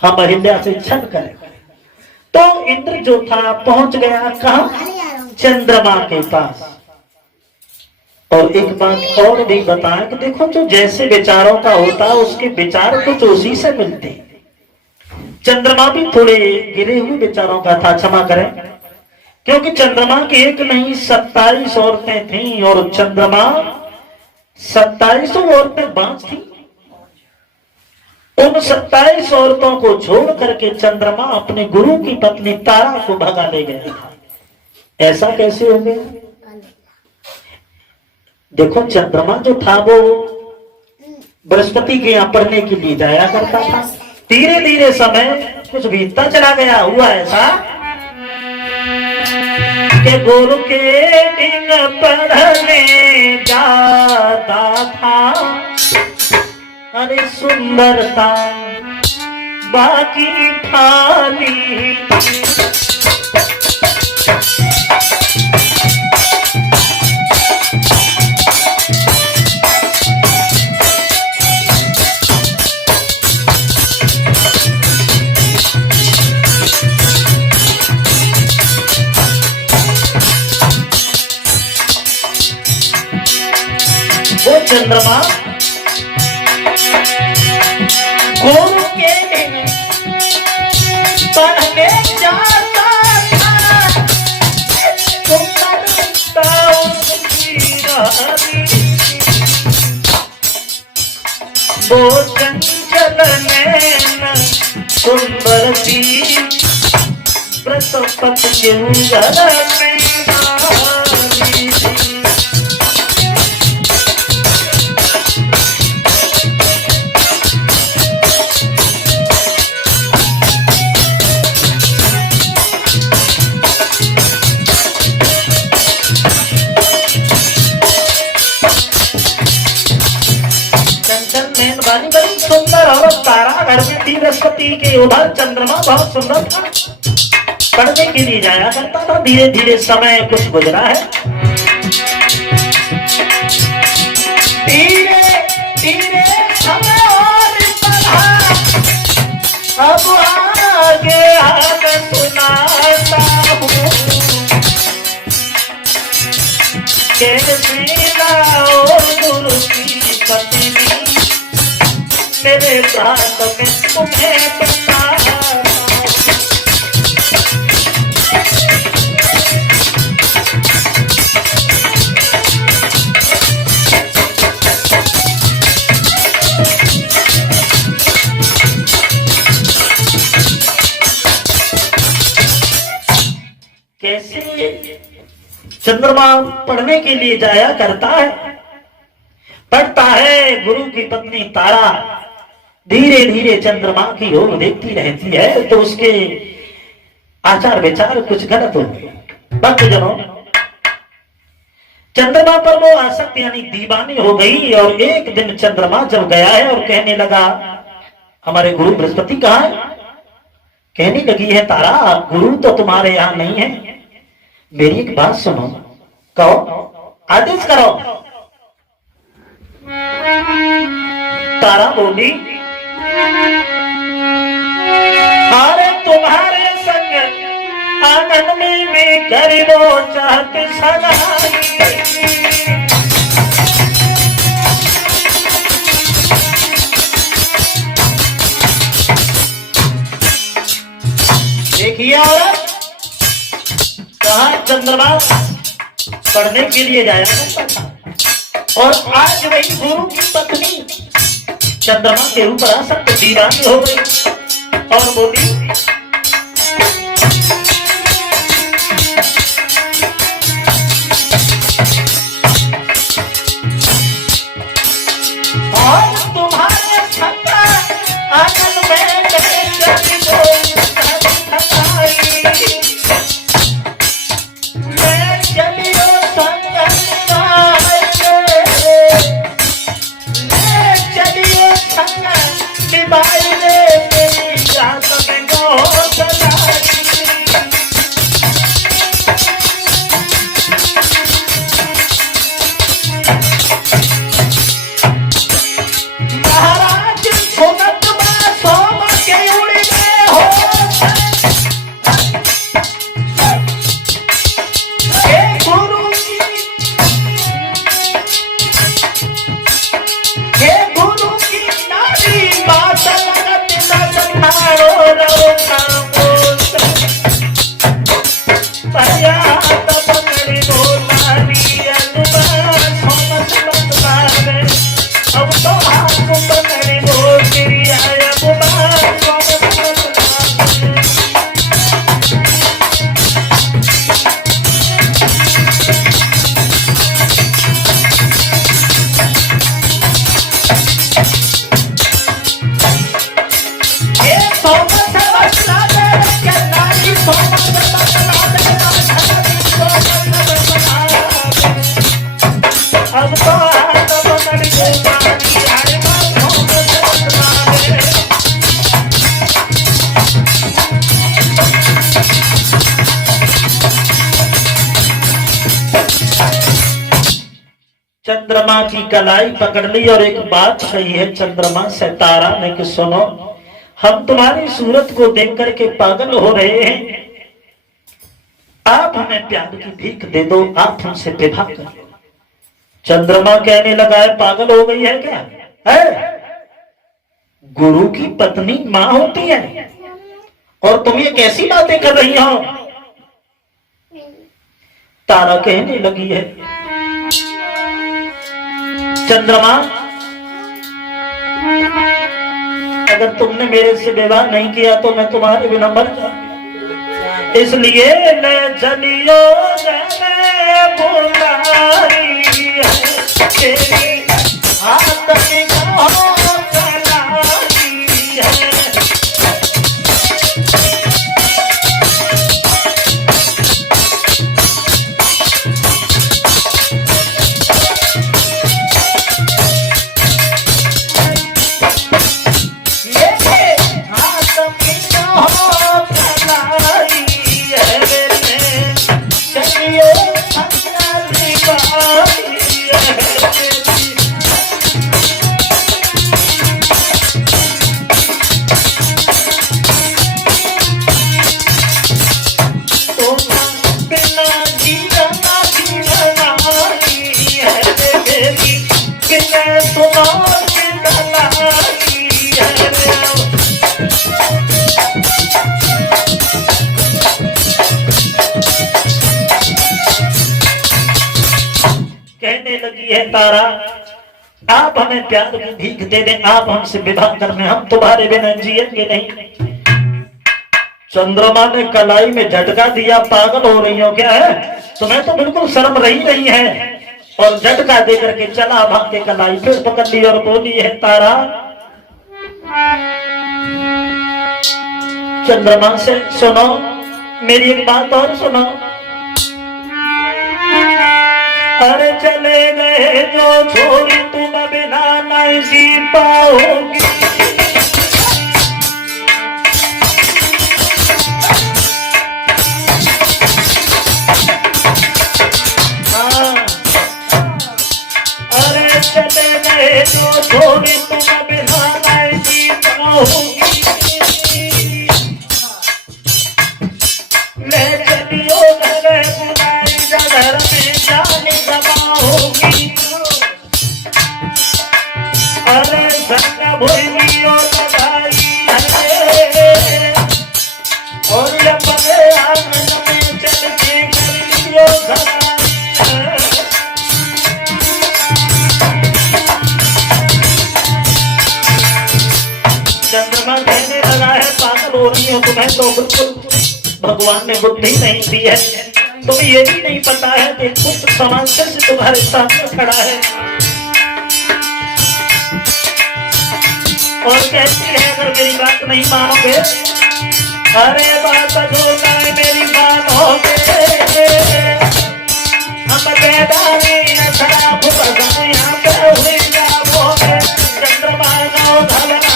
हम अहिल्या से क्षण करें। तो इंद्र जो था पहुंच गया कहा, चंद्रमा के पास। और एक बात और भी बताएं कि देखो जो जैसे विचारों का होता है उसके विचार कुछ उसी से मिलते हैं। चंद्रमा भी थोड़े गिरे हुए विचारों का था, क्षमा करें, क्योंकि चंद्रमा की एक नहीं 27 औरतें थीं और चंद्रमा 27 औरतें बांझ थी। उन 27 औरतों को छोड़ करके चंद्रमा अपने गुरु की पत्नी तारा को भगा ले गया था। ऐसा कैसे हो गया? देखो चंद्रमा जो था वो बृहस्पति के यहाँ पढ़ने के लिए जाया करता था। धीरे धीरे समय कुछ बीतता चला गया। हुआ ऐसा कि गुरु के दिन पढ़ने जाता था, अरे सुंदरता बाकी थाली। वो चंद्रमा गुरु के दिन पढ़ने जाता था, सुंदरता उसकी रानी। वो चंचल नैन सुंदर थी, बृहस्पति के घर में आई थी। बड़ी सुंदर और तारा घर में थी बृहस्पति के। उधर चंद्रमा बहुत सुंदर था, पढ़ने के लिए जाया करता था। धीरे धीरे समय कुछ गुजरा है, धीरे धीरे समय और बढ़ा। अब आगे आगे सुनाता हूँ कैसे और गुरु की पत्नी मेरे साथ में तुम्हें बता। कैसे चंद्रमा पढ़ने के लिए जाया करता है, पढ़ता है। गुरु की पत्नी तारा धीरे धीरे चंद्रमा की ओर देखती रहती है तो उसके आचार विचार कुछ गलत होते हैं। भक्तजनों, चंद्रमा पर वो आसक्ति यानी दीवानी हो गई। और एक दिन चंद्रमा जब गया है और कहने लगा हमारे गुरु बृहस्पति कहाँ है? कहने लगी है तारा गुरु तो तुम्हारे यहाँ नहीं है, मेरी एक बात सुनो, कहो, आदेश करो। तारा बोली अरे तुम्हारे संग आंगन में मैं करीबो चाहती सगाई। देखिए औरत, कहा चंद्रमा पढ़ने के लिए जाया करता था और आज वही गुरु की पत्नी चंद्रमा के ऊपर आसक्त दीवानी हो गई और बोली और तुम्हारे छक्का आंगन में चली दो मैं चलियो संगन मैं चलियो संगन निभाई रे मेरी रात में गो चलाई। चंद्रमा की कलाई पकड़ ली और एक बात कही है चंद्रमा से तारा ने कि सुनो, हम तुम्हारी सूरत को देख करके पागल हो रहे हैं, आप हमें प्यार की भीख दे दो, आप हमसे विवाह कर लो। चंद्रमा कहने लगा है पागल हो गई है क्या? है गुरु की पत्नी मां होती है और तुम ये कैसी बातें कर रही हो? तारा कहने लगी है चंद्रमा, अगर तुमने मेरे से विवाह नहीं किया तो मैं तुम्हारे बिना मर जाऊंगा, इसलिए मैं जलियो बुलाई तेरी हाथ में कहने लगी है तारा, आप हमें प्यार की भीख दे दें, आप हमसे विवाह कर लें, हम तुम्हारे बिना जिएंगे नहीं। चंद्रमा ने कलाई में झटका दिया, पागल हो रही हो क्या है? तुम्हें तो बिल्कुल शर्म रही नहीं है। और झटका दे करके चला भाग के कलाई फिर पकड़ ली और बोली है तारा, चंद्रमा से सुनो, मेरी एक बात और सुनो। अरे चले गए जो छोड़ी तुम बिना नहीं जी पाओगी, अरे चले गए जो छोड़ी तुम बिना नहीं जी पाओगी, ले चलियो घर बुलाई घर में जाने होगी। अरे संग भूलियो लगाई और अपने आंगन में चल के कर लियो चंद्रमा कहने लगा है पागल हो रही हो, तुम्हें तो बिल्कुल भगवान ने बुद्धि नहीं दी है, तुम्हें ये भी नहीं पता है कि कुछ समांतर से तुम्हारे सामने खड़ा है और कहती है अगर मेरी बात नहीं मानोगे, अरे बात जो है मेरी मानोगे, हम बेदानी शराब यहाँ पे हुई जाओगे। चंद्रमा को धलाई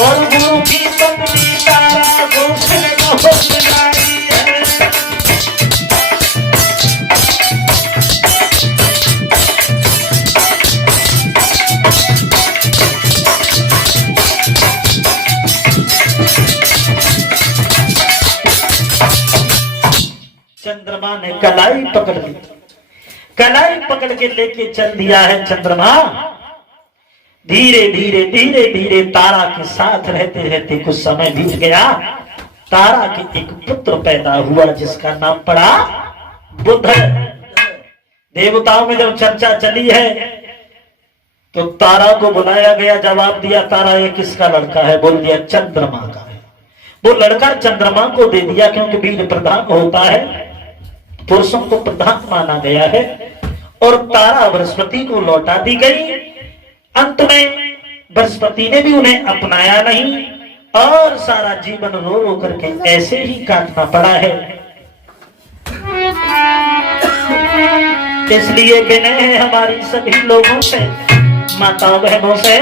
और गुरु की पत्नी तारा को चंद्रमा ने कलाई पकड़ ली, कलाई पकड़ के लेके चल दिया है चंद्रमा। धीरे धीरे धीरे धीरे तारा के साथ रहते रहते कुछ समय बीत गया। तारा के एक पुत्र पैदा हुआ जिसका नाम पड़ा बुध। देवताओं में जब चर्चा चली है तो तारा को बुलाया गया, जवाब दिया तारा ये किसका लड़का है? बोल दिया चंद्रमा का है। वो लड़का चंद्रमा को दे दिया क्योंकि वीर प्रधान होता है, पुरुषों को प्रधान माना गया है। और तारा बृहस्पति को लौटा दी गई। अंत में बृहस्पति ने भी उन्हें अपनाया नहीं और सारा जीवन रो रो करके ऐसे ही काटना पड़ा है। इसलिए विनय है हमारी सभी लोगों से, माताओं बहनों से,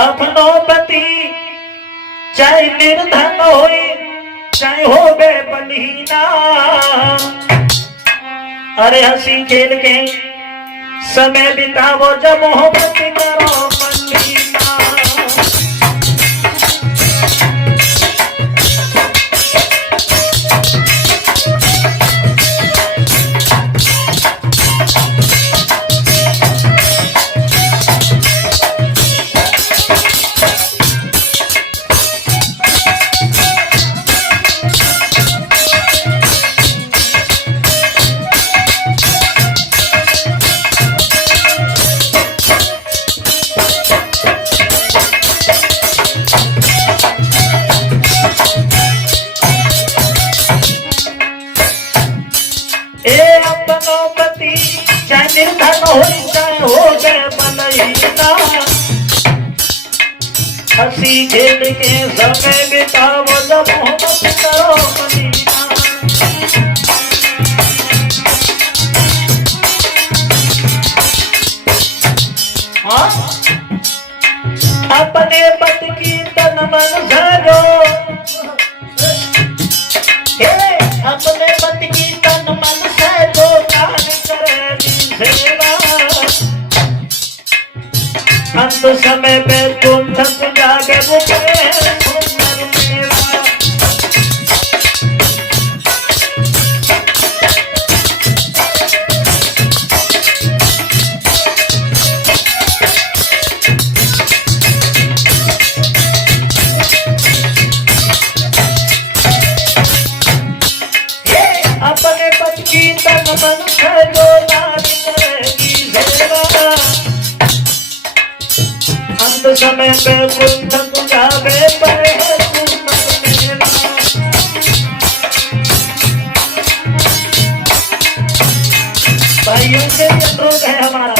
अपनो पति चाहे निर्धन हो चाहे हो बेबलीना, अरे हंसी खेल के समय बिताओ जब मोहब्बत करो मलीना। निर्धन हो चाहे हो जाए मलईना, हंसी खेल के समय बिताओ जब मोहब्बत करो मदीना। अपने पति की तन मन धरो, अपने पति की तन मन से जो कार्य करे सेवा, अंत समय पे तुम थक जागे वो अपने पति की तन मन से जो नारी करेगी सेवा, अंत समय पे कुछ थक जावे पड़े मेरा। भाइयों से अनुरोध है हमारा,